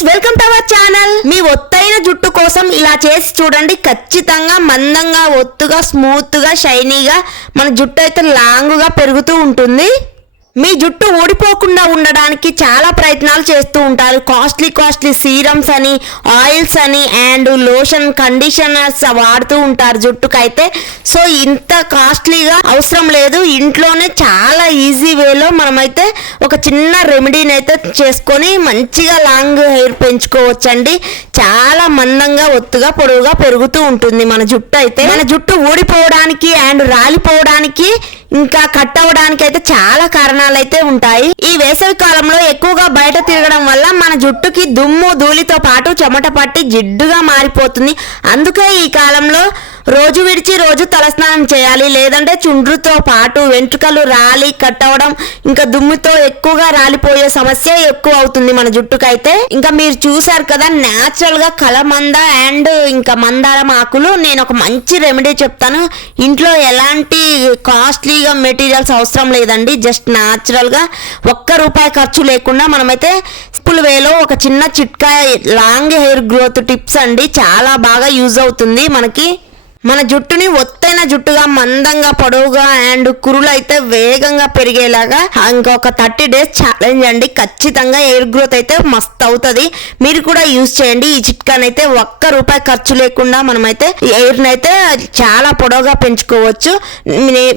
Friends, welcome to our channel. మీ ఒత్తైన జుట్టు కోసం ఇలా చేసి చూడండి. ఖచ్చితంగా మందంగా, ఒత్తుగా, స్మూత్ గా, షైనీగా మన జుట్టు అయితే లాంగ్ గా పెరుగుతూ ఉంటుంది. మీ జుట్టు ఊడిపోకుండా ఉండడానికి చాలా ప్రయత్నాలు చేస్తూ ఉంటారు. కాస్ట్లీ సీరమ్స్ అని, ఆయిల్స్ అని అండ్ లోషన్, కండిషనర్స్ వాడుతూ ఉంటారు జుట్టుకైతే. సో ఇంత కాస్ట్లీగా అవసరం లేదు. ఇంట్లోనే చాలా ఈజీ వేలో మనమైతే ఒక చిన్న రెమెడీని అయితే చేసుకొని మంచిగా లాంగ్ హెయిర్ పెంచుకోవచ్చండి. చాలా మందంగా, ఒత్తుగా, పొడవుగా పెరుగుతూ ఉంటుంది మన జుట్టు అయితే. మన జుట్టు ఊడిపోవడానికి అండ్ రాలిపోవడానికి, ఇంకా కట్ అవ్వడానికి అయితే చాలా కారణాలు అయితే ఉంటాయి. ఈ వేసవి కాలంలో ఎక్కువగా బయట తిరగడం వల్ల మన జుట్టుకి దుమ్ము, ధూళితో పాటు చెమట పట్టి జిడ్డుగా మారిపోతుంది. అందుకే ఈ కాలంలో రోజు విడిచి రోజు తలస్నానం చేయాలి. లేదంటే చుండ్రుతో పాటు వెంట్రుకలు రాలి కట్ అవ్వడం, ఇంకా దుమ్ముతో ఎక్కువగా రాలిపోయే సమస్య ఎక్కువ అవుతుంది మన జుట్టుకైతే. ఇంకా మీరు చూసారు కదా, న్యాచురల్ గా కలమంద అండ్ ఇంకా మందారం ఆకులు నేను ఒక మంచి రెమెడీ చెప్తాను. ఇంట్లో ఎలాంటి కాస్ట్లీగా మెటీరియల్స్ అవసరం లేదండి. జస్ట్ న్యాచురల్ గా ₹1 ఖర్చు లేకుండా మనమైతే సింపుల్ వేలో ఒక చిన్న చిట్కా, లాంగ్ హెయిర్ గ్రోత్ టిప్స్ అండి. చాలా బాగా యూజ్ అవుతుంది మనకి. మన జుట్టుని ఒత్తైన జుట్టుగా, మందంగా, పొడవుగా అండ్ కురులు అయితే వేగంగా పెరిగేలాగా ఇంకొక 30 days ఛాలెంజ్ అండి. ఖచ్చితంగా హెయిర్ గ్రోత్ అయితే మస్త్ అవుతుంది. మీరు కూడా యూజ్ చేయండి ఈ చిట్కానైతే. ₹1 ఖర్చు లేకుండా మనమైతే హెయిర్ అయితే చాలా పొడవుగా పెంచుకోవచ్చు.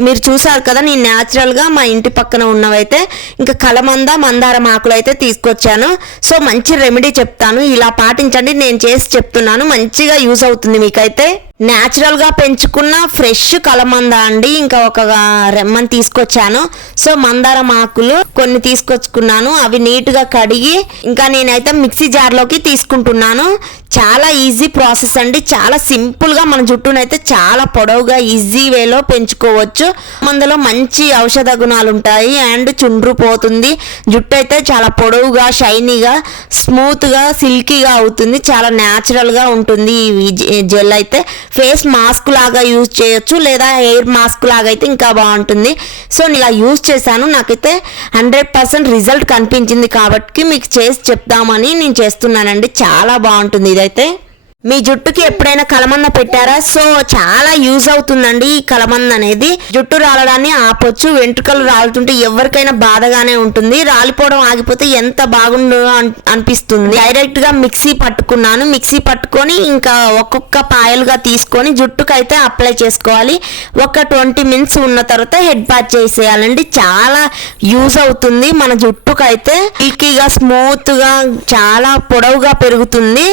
మీరు చూసారు కదా, నేను న్యాచురల్ గా మా ఇంటి పక్కన ఉన్నవైతే ఇంకా కలమంద, మందారం ఆకులు అయితే తీసుకొచ్చాను. సో మంచి రెమెడీ చెప్తాను, ఇలా పాటించండి. నేను చేసి చెప్తున్నాను, మంచిగా యూజ్ అవుతుంది మీకైతే. న్యాచురల్ గా పెంచుకున్న ఫ్రెష్ కలమంద అండి. ఇంకా ఒక రెమ్మని తీసుకొచ్చాను. సో మందారం ఆకులు కొన్ని తీసుకొచ్చుకున్నాను. అవి నీట్ గా కడిగి ఇంకా నేనైతే మిక్సీ జార్ లోకి తీసుకుంటున్నాను. చాలా ఈజీ ప్రాసెస్ అండి. చాలా సింపుల్ గా మన జుట్టునైతే చాలా పొడవుగా ఈజీ వేలో పెంచుకోవచ్చు. అందులో మంచి ఔషధ గుణాలు ఉంటాయి అండ్ చుండ్రు పోతుంది. జుట్టు అయితే చాలా పొడవుగా, షైనీగా, స్మూత్ గా, సిల్కీగా అవుతుంది. చాలా న్యాచురల్ గా ఉంటుంది ఈ జెల్ అయితే. ఫేస్ మాస్క్ లాగా యూజ్ చేయొచ్చు, లేదా హెయిర్ మాస్క్ లాగా అయితే ఇంకా బాగుంటుంది. సో నేను ఇలా యూజ్ చేశాను. నాకైతే 100% రిజల్ట్ కనిపించింది కాబట్టి మీకు చేసి చెప్తామని నేను చేస్తున్నానండి. చాలా బాగుంటుంది ఇదైతే. మీ జుట్టుకి ఎప్పుడైనా కలమంద పెట్టారా? సో చాలా యూజ్ అవుతుందండి ఈ కలమంద అనేది. జుట్టు రాలడాన్ని ఆపొచ్చు. వెంట్రుకలు రాలుతుంటే ఎవరికైనా బాధగానే ఉంటుంది. రాలిపోవడం ఆగిపోతే ఎంత బాగుందో అనిపిస్తుంది. డైరెక్ట్ గా మిక్సీ పట్టుకున్నాను. మిక్సీ పట్టుకొని ఇంకా ఒక్కొక్క పాయలుగా తీసుకొని జుట్టుకైతే అప్లై చేసుకోవాలి. ఒక 20 minutes ఉన్న తర్వాత హెడ్ బాత్ చేసేయాలండి. చాలా యూజ్ అవుతుంది మన జుట్టుకైతే. సిల్కీగా, స్మూత్ గా, చాలా పొడవుగా పెరుగుతుంది.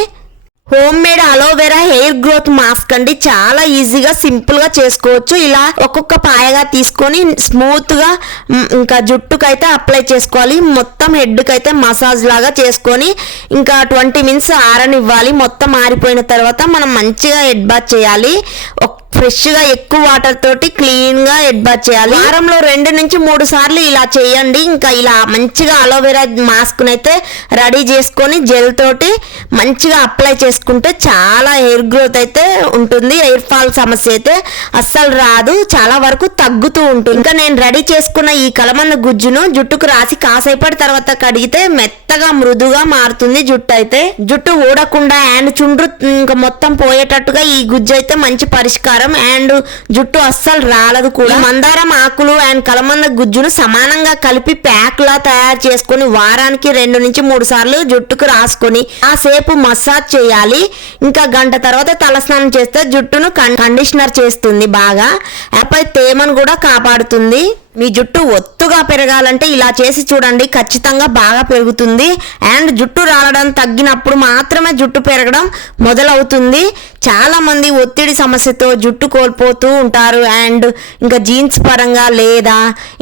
Home made aloe vera hair growth mask అండి. చాలా ఈజీగా, సింపుల్ గా చేసుకోవచ్చు. ఇలా ఒక్కొక్క పాయగా తీసుకొని స్మూత్ గా ఇంకా జుట్టుకైతే అప్లై చేసుకోవాలి. మొత్తం హెడ్ కైతే మసాజ్ లాగా చేసుకొని ఇంకా 20 minutes ఆరనివ్వాలి. మొత్తం ఆరిపోయిన తర్వాత మనం మంచిగా హెడ్ బాత్ చేయాలి. ఫ్రెష్ గా ఎక్కువ వాటర్ తోటి క్లీన్ గా హెడ్ బాత్ చేయాలి. వారంలో 2 నుంచి 3 సార్లు ఇలా చేయండి. ఇంకా ఇలా మంచిగా అలోవెరా మాస్క్ అయితే రెడీ చేసుకొని జెల్ తోటి మంచిగా అప్లై చేసుకుంటే చాలా హెయిర్ గ్రోత్ అయితే ఉంటుంది. హెయిర్ ఫాల్ సమస్య అయితే అస్సలు రాదు, చాలా వరకు తగ్గుతూ ఉంటుంది. ఇంకా నేను రెడీ చేసుకున్న ఈ కలమంద గుజ్జును జుట్టుకు రాసి కాసేపటి తర్వాత కడిగితే మెత్తగా, మృదుగా మారుతుంది జుట్టు అయితే. జుట్టు ఊడకుండా అండ్ చుండ్రు ఇంకా మొత్తం పోయేటట్టుగా ఈ గుజ్జు అయితే మంచి పరిష్కారం. అండ్ జుట్టు అస్సలు రాలదు కూడా. మందారం ఆకులు అండ్ కలమంద గుజ్జును సమానంగా కలిపి ప్యాక్ లా తయారు చేసుకుని వారానికి 2 నుంచి 3 సార్లు జుట్టుకు రాసుకొని ఆ సేపు మసాజ్ చేయాలి. ఇంకా గంట తర్వాత తలస్నానం చేస్తే జుట్టును కండిషనర్ చేస్తుంది బాగా. ఆపై తేమను కూడా కాపాడుతుంది. మీ జుట్టు ఒత్తుగా పెరగాలంటే ఇలా చేసి చూడండి. ఖచ్చితంగా బాగా పెరుగుతుంది. అండ్ జుట్టు రాలడం తగ్గినప్పుడు మాత్రమే జుట్టు పెరగడం మొదలవుతుంది. చాలా మంది ఒత్తిడి సమస్యతో జుట్టు కోల్పోతూ ఉంటారు. అండ్ ఇంకా జీన్స్ పరంగా, లేదా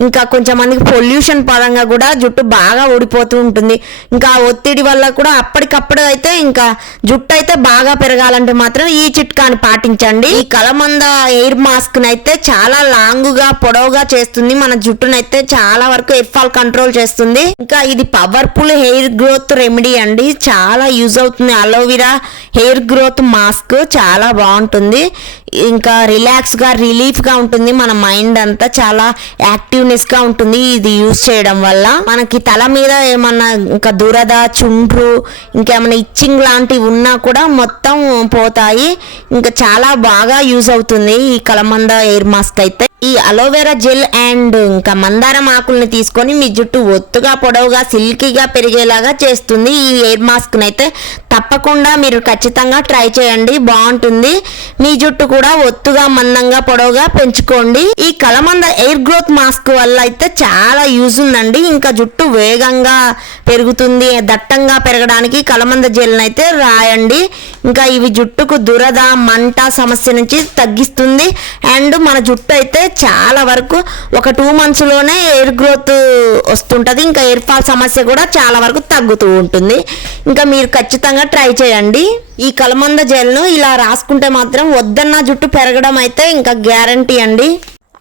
ఇంకా కొంచెం మందికి పొల్యూషన్ పరంగా కూడా జుట్టు బాగా ఊడిపోతూ ఉంటుంది. ఇంకా ఒత్తిడి వల్ల కూడా అప్పటికప్పుడు అయితే ఇంకా జుట్టు అయితే బాగా పెరగాలంటే మాత్రం ఈ చిట్కాని పాటించండి. ఈ కలమంద హెయిర్ మాస్క్ నైతే చాలా లాంగ్ గా, పొడవుగా చేస్తుంది. మన జుట్టునైతే చాలా వరకు హెయిర్ ఫాల్ కంట్రోల్ చేస్తుంది. ఇంకా ఇది పవర్ఫుల్ హెయిర్ గ్రోత్ రెమెడీ అండి. చాలా యూజ్ అవుతుంది. అలోవెరా హెయిర్ గ్రోత్ మాస్క్ చాలా బాగుంటుంది. ఇంకా రిలాక్స్గా రిలీఫ్గా ఉంటుంది. మన మైండ్ అంతా చాలా యాక్టివ్నెస్గా ఉంటుంది ఇది యూజ్ చేయడం వల్ల. మనకి తల మీద ఏమన్నా ఇంకా దురద, చుండ్రు, ఇంకేమన్నా ఇచ్చింగ్ లాంటివి ఉన్నా కూడా మొత్తం పోతాయి. ఇంకా చాలా బాగా యూజ్ అవుతుంది ఈ కలమంద ఎయిర్ మాస్క్ అయితే. ఈ అలోవెరా జెల్ అండ్ ఇంకా మందారం ఆకుల్ని తీసుకొని మీ జుట్టు ఒత్తుగా, పొడవుగా, సిల్కీగా పెరిగేలాగా చేస్తుంది. ఈ ఎయిర్ మాస్క్ అయితే తప్పకుండా మీరు ఖచ్చితంగా ట్రై చేయండి, బాగుంటుంది. మీ జుట్టు కూడా ఒత్తుగా, మందంగా, పొడవుగా పెంచుకోండి. ఈ కలమంద ఎయిర్ గ్రోత్ మాస్క్ వల్ల అయితే చాలా యూజ్ ఉందండి. ఇంకా జుట్టు వేగంగా పెరుగుతుంది. దట్టంగా పెరగడానికి కలమంద జెల్ అయితే రాయండి. ఇంకా ఇవి జుట్టుకు దురద, మంట సమస్య నుంచి తగ్గిస్తుంది. అండ్ మన జుట్టు అయితే చాలా వరకు ఒక 2 months లోనే ఎయిర్ గ్రోత్ వస్తుంటది. ఇంకా ఎయిర్ ఫాల్ సమస్య కూడా చాలా వరకు తగ్గుతూ ఉంటుంది. ఇంకా మీరు ఖచ్చితంగా ట్రై చేయండి. ఈ కలమంద జెల్ను ఇలా రాసుకుంటే మాత్రం వద్దన్న జుట్టు పెరగడం అయితే ఇంకా గ్యారంటీ అండి.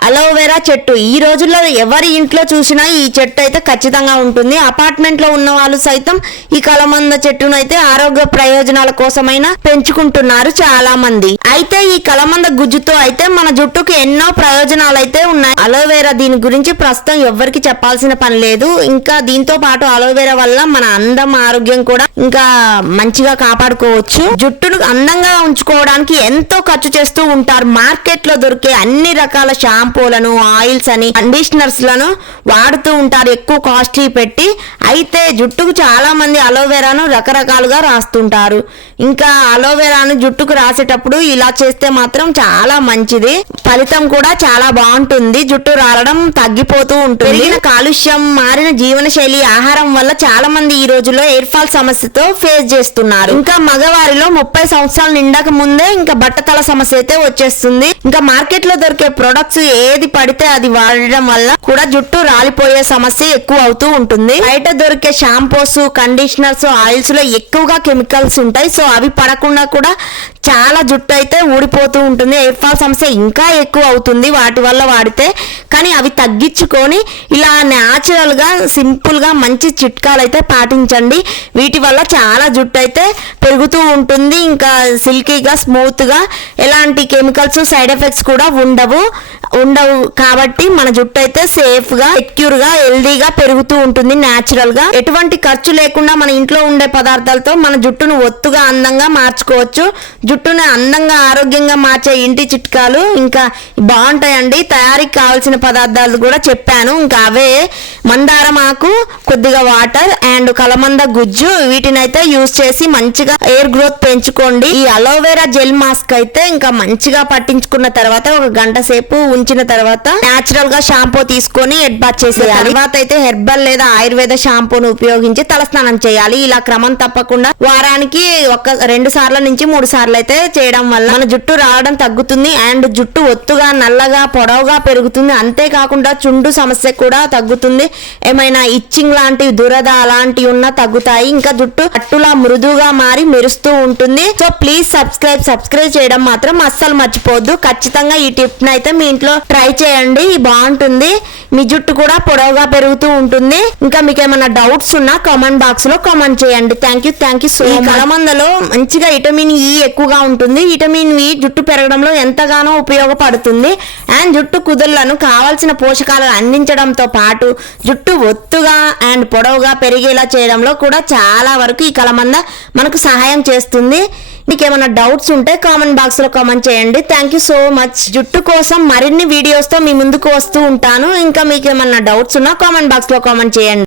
అలోవెరా చెట్టు ఈ రోజుల్లో ఎవరి ఇంట్లో చూసినా ఈ చెట్టు అయితే ఖచ్చితంగా ఉంటుంది. అపార్ట్మెంట్లో ఉన్న వాళ్ళు సైతం ఈ కలమంద చెట్టును అయితే ఆరోగ్య ప్రయోజనాల కోసమైనా పెంచుకుంటున్నారు చాలా మంది. అయితే ఈ కలమంద గుజ్జుతో అయితే మన జుట్టుకు ఎన్నో ప్రయోజనాలు అయితే ఉన్నాయి. అలోవెరా దీని గురించి ప్రస్తుతం ఎవరికి చెప్పాల్సిన పని లేదు. ఇంకా దీంతో పాటు అలోవెరా వల్ల మన అందం, ఆరోగ్యం కూడా ఇంకా మంచిగా కాపాడుకోవచ్చు. జుట్టును అందంగా ఉంచుకోవడానికి ఎంతో ఖర్చు చేస్తూ ఉంటారు. మార్కెట్ లో దొరికే అన్ని రకాల షాంపూలను, ఆయిల్స్ అని, కండిషనర్స్ లను వాడుతూ ఉంటారు ఎక్కువ కాస్ట్లీ పెట్టి. అయితే జుట్టుకు చాలా మంది అలోవెరాను రకరకాలుగా రాస్తుంటారు. ఇంకా అలోవెరాను జుట్టుకు రాసేటప్పుడు ఇలా చేస్తే మాత్రం చాలా మంచిది, ఫలితం కూడా చాలా బాగుంటుంది. జుట్టు రాలడం తగ్గిపోతూ ఉంటుంది. పెరిగిన కాలుష్యం, మారిన జీవన శైలి, ఆహారం వల్ల చాలా మంది ఈ రోజుల్లో ఎయిర్ ఫాల్ సమస్యతో ఫేస్ చేస్తున్నారు. ఇంకా మగవారిలో 30 సంవత్సరాలు నిండాక ముందే ఇంకా బట్టతల సమస్య అయితే వచ్చేస్తుంది. ఇంకా మార్కెట్ లో దొరికే ప్రొడక్ట్స్ ఏది పడితే అది వాడడం వల్ల కూడా జుట్టు రాలిపోయే సమస్య ఎక్కువ అవుతూ ఉంటుంది. బయట దొరికే షాంపూస్, కండిషనర్స్, ఆయిల్స్ లో ఎక్కువగా కెమికల్స్ ఉంటాయి. సో అవి పడకుండా కూడా చాలా జుట్టు అయితే ఊడిపోతూ ఉంటుంది. ఎయిర్ ఫాల్ సమస్య ఇంకా ఎక్కువ అవుతుంది వాటి వల్ల వాడితే. కానీ అవి తగ్గించుకొని ఇలా న్యాచురల్ గా, సింపుల్ గా మంచి చిట్కాలు అయితే పాటించండి. వీటి వల్ల చాలా జుట్టు అయితే పెరుగుతూ ఉంటుంది. ఇంకా సిల్కీగా, స్మూత్ గా, ఎలాంటి కెమికల్స్, సైడ్ ఎఫెక్ట్స్ కూడా ఉండవు కాబట్టి మన జుట్టు అయితే సేఫ్ గా, సెక్యూర్ గా, హెల్దీగా పెరుగుతూ ఉంటుంది న్యాచురల్ గా. ఎటువంటి ఖర్చు లేకుండా మన ఇంట్లో ఉండే పదార్థాలతో మన జుట్టును ఒత్తుగా, అందంగా మార్చుకోవచ్చు. జుట్టుని అందంగా, ఆరోగ్యంగా మార్చే ఇంటి చిట్కాలు ఇంకా బాగుంటాయండి. తయారీకి కావాల్సిన పదార్థాలు కూడా చెప్పాను. ఇంకా అవే మందారం ఆకు, కొద్దిగా వాటర్ అండ్ కలమంద గుజ్జు, వీటినైతే యూజ్ చేసి మంచిగా ఎయిర్ గ్రోత్ పెంచుకోండి. ఈ అలోవెరా జెల్ మాస్క్ అయితే ఇంకా మంచిగా పట్టించుకున్న తర్వాత 1 గంట సేపు ఉంచిన తర్వాత నేచురల్ గా షాంపూ తీసుకొని హెడ్ బాత్ చేసేయాలి. తర్వాత అయితే హెర్బల్ లేదా ఆయుర్వేద షాంపూను ఉపయోగించి తలస్నానం చేయాలి. ఇలా క్రమం తప్పకుండా వారానికి 2 సార్ల నుంచి 3 సార్లు అయితే చేయడం వల్ల మన జుట్టు రావడం తగ్గుతుంది. అండ్ జుట్టు ఒత్తుగా, నల్లగా, పొడవుగా పెరుగుతుంది. అంతేకాకుండా చుండు సమస్య కూడా తగ్గుతుంది. ఏమైనా ఇచ్చింగ్ లాంటివి, దురద అలాంటివి ఉన్నా తగ్గుతాయి. ఇంకా జుట్టు అట్టులా మృదువుగా మారి మెరుస్తూ ఉంటుంది. సో ప్లీజ్ సబ్స్క్రైబ్ చేయడం మాత్రం అస్సలు మర్చిపోవద్దు. ఖచ్చితంగా ఈ టిప్ అయితే మీ ఇంట్లో ట్రై చేయండి, బాగుంటుంది. మీ జుట్టు కూడా పొడవుగా పెరుగుతూ ఉంటుంది. ఇంకా మీకు ఏమైనా డౌట్స్ ఉన్నా కామెంట్ బాక్స్ లో కామెంట్ చేయండి. Thank you so much. కలమందలో మంచిగా విటమిన్ ఈ ఎక్కువగా ఉంటుంది. విటమిన్ ఈ జుట్టు పెరగడంలో ఎంతగానో ఉపయోగపడుతుంది. అండ్ జుట్టు కుదుళ్లను కావాల్సిన పోషకాలను అందించడంతో పాటు జుట్టు ఒత్తుగా అండ్ పొడవుగా పెరిగేలా చేయడంలో కూడా చాలా వరకు ఈ కలమంద మనకు సహాయం చేస్తుంది. మీకు ఏమైనా డౌట్స్ ఉంటే కామెంట్ బాక్స్ లో కామెంట్ చేయండి. Thank you so much. జుట్టు కోసం మరిన్ని వీడియోస్ తో మీ ముందుకు వస్తూ ఉంటాను. ఇంకా మీకు ఏమైనా డౌట్స్ ఉన్నా కామెంట్ బాక్స్ లో కామెంట్ చేయండి.